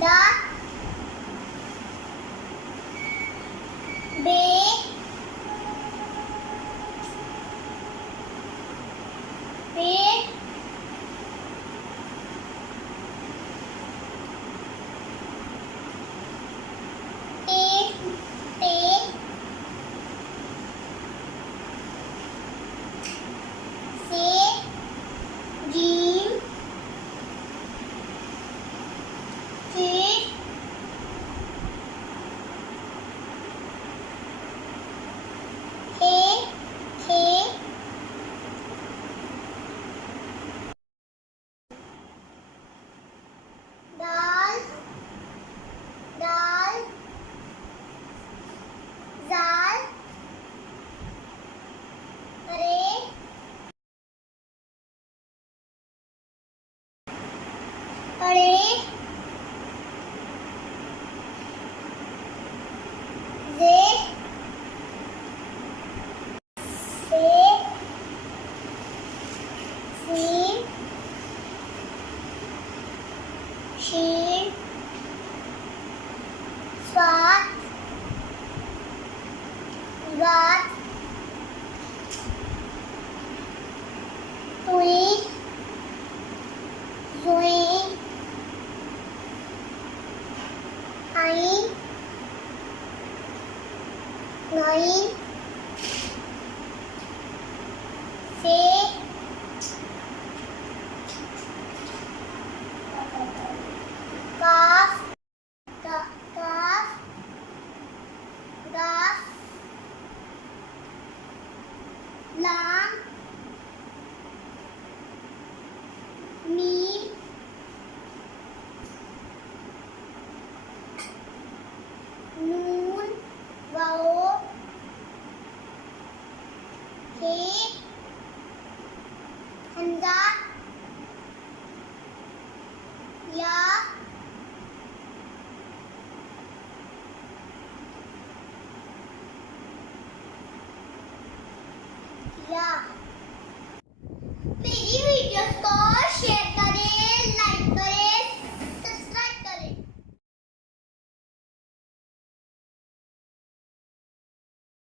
da, be, be, te, te, se, jim, che, he, the, dal, dal, zal, re, अड़े, जे, से, सी, she, Swat, वात, तुई, जुई, आई, नई, से, काफ, काफ, गाफ, लाम, मीम, नून, वाओ, हे, हमजा, या, या। मेरी